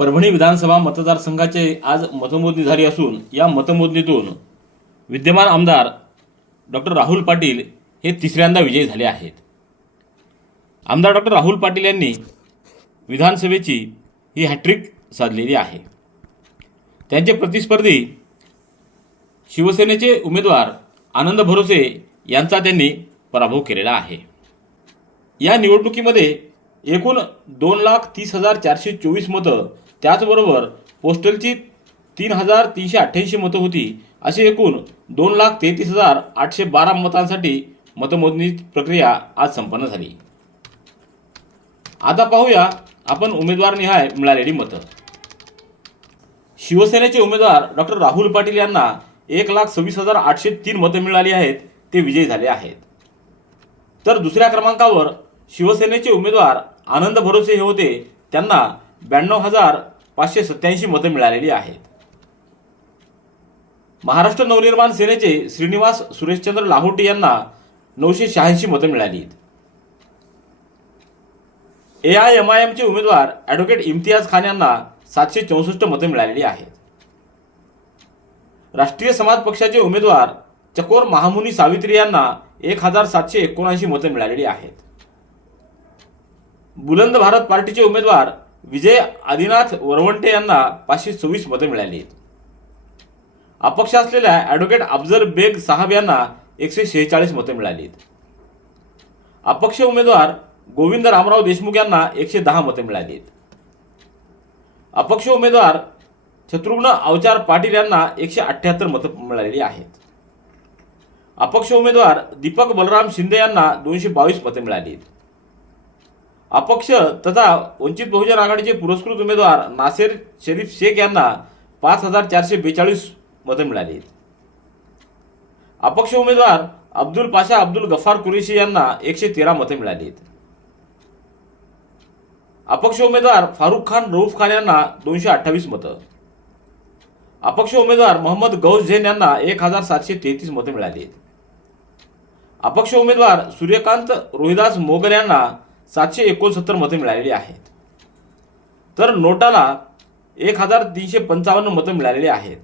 परभणी विधानसभा मतदारसंघाचे आज मतमोजणी झाली असून या मतमोजणीतून विद्यमान आमदार डॉक्टर राहुल पाटील हे तिसऱ्यांदा विजयी झाले आहेत. आमदार डॉक्टर राहुल पाटील यांनी विधानसभेची ही हॅट्रिक साधलेली आहे. त्यांचे प्रतिस्पर्धी शिवसेनेचे उमेदवार आनंद भरोसे यांचा त्यांनी पराभव केलेला आहे. या निवडणुकीमध्ये एकूण दोन लाख तीस हजार चारशे चोवीस मतं. त्याचबरोबर पोस्टलची तीन हजार तीनशे अठ्ठ्याऐंशी मतं होती. अशी एकूण दोन लाख तेहतीस हजार आठशे बारा मतांसाठी मतमोजणी प्रक्रिया आज संपन्न झाली. आता पाहूया आपण उमेदवार निहाय मिळालेली मतं. शिवसेनेचे उमेदवार डॉक्टर राहुल पाटील यांना एक लाख सव्वीस हजार आठशे तीन मतं मिळाली आहेत ते विजयी झाले आहेत. तर दुसऱ्या क्रमांकावर शिवसेनेचे उमेदवार आनंद भरोसे हे होते त्यांना ब्याण्णव हजार पाचशे सत्याऐंशी मतं मिळालेली आहेत. महाराष्ट्र नवनिर्माण सेनेचे श्रीनिवास सुरेशचंद्र लाहोटी यांना नऊशे शहाऐंशी मतं मिळाली ए आय एम आय एमचे उमेदवार ॲडव्होकेट इम्तियाज खान यांना सातशे चौसष्ट मतं मिळालेली आहेत. राष्ट्रीय समाज पक्षाचे उमेदवार चकोर महामुनी सावित्री यांना एक हजार सातशे एकोणऐंशी मतं मिळालेली आहेत. बुलंद भारत पार्टीचे उमेदवार विजय आदिनाथ वरवंटे यांना पाचशे सव्वीस मतं मिळाली आहेत. अपक्ष असलेल्या ॲडव्होकेट अफजल बेग साहब यांना एकशे शेहेचाळीस मतं मिळाली आहेत. अपक्ष उमेदवार गोविंद रामराव देशमुख यांना एकशे दहा मतं मिळाली आहेत. अपक्ष उमेदवार शत्रुघ्न अवचार पाटील यांना एकशे अठ्ठ्याहत्तर मतं मिळालेली आहेत. अपक्ष उमेदवार दीपक बलराम शिंदे यांना दोनशे बावीस मतं मिळाली आहेत. अपक्ष तथा वंचित बहुजन आघाडीचे पुरस्कृत उमेदवार नासेर शरीफ शेख यांना पाच हजार चारशे बेचाळीस मतं मिळाली. अपक्ष उमेदवार अब्दुल पाशा अब्दुल गफार कुरेशी यांना एकशे तेरा मतं मिळाली. अपक्ष उमेदवार फारुख खान रऊफ खान यांना दोनशे अठ्ठावीस मतं. अपक्ष उमेदवार मोहम्मद गौस झेन यांना एक हजार सातशे तेहतीस मतं मिळाली. अपक्ष उमेदवार सूर्यकांत रोहिदास मोगल यांना सातशे एकोणसत्तर मतं मिळालेली आहेत. तर नोटाला एक हजार तीनशे पंचावन्न मतं मिळालेली आहेत.